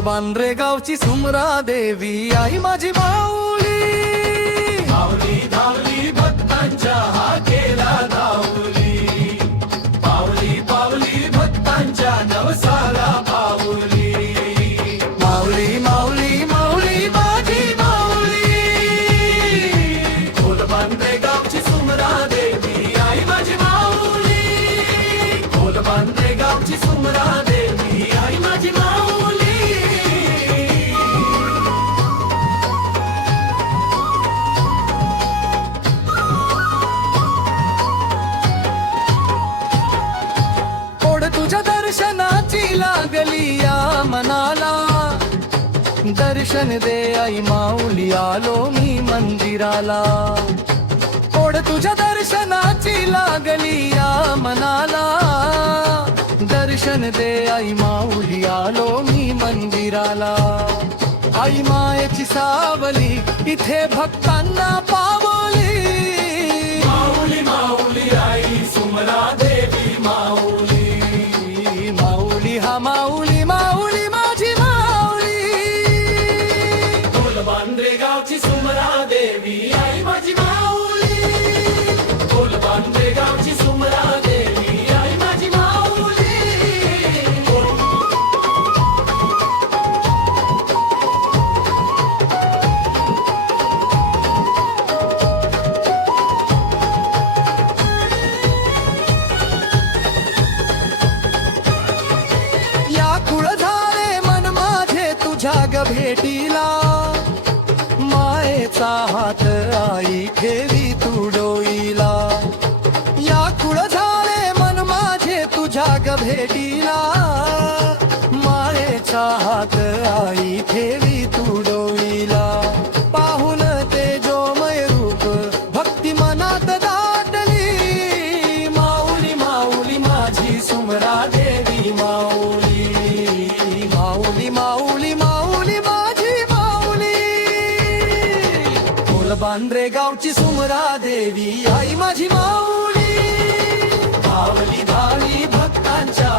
बांद्रे गावची सुमरा देवी आई माझी माऊली धावली धावली भक्तांच्या हा केला धावली पावली पावली भक्तांच्या नवसाला पावली माऊली माऊली माऊली माझी माऊली बांद्रे गावची सुमरा देवी आई माझी माऊली बांद्रे गावची सुमरा देवी आई माझी माऊली तुझ्या दर्शनाची लागली या मनाला दर्शन दे आई माऊली आलो मी मंदिराला ओढ तुझ्या दर्शनाची लागली या मनाला दर्शन दे आई माऊली आलो मी मंदिराला आई मायेची सावली इथे भक्तांना पावली माऊली माऊली आई सुमरा देवी माऊली हा माऊली माऊली माझी माऊली बांद्रे गावची सुमरा देवी आई माझी माऊली बांद्रे गावची सुमरा देवी आई माझी माऊली भेटीला मायेचा हात आई ठेवी तू डोईला या कुळ झाले मन माझे तुझ्या ग भेटीला मायेचा हात आई ठेवी तू डोईला पाहून ते जोमय रूप भक्ती मनात दाटली माऊली माऊली माझी सुमरा देवी माऊली माऊली माऊली माऊली बांद्रे गावची सुमरा देवी आई माझी माऊली धावली धावली भक्तांच्या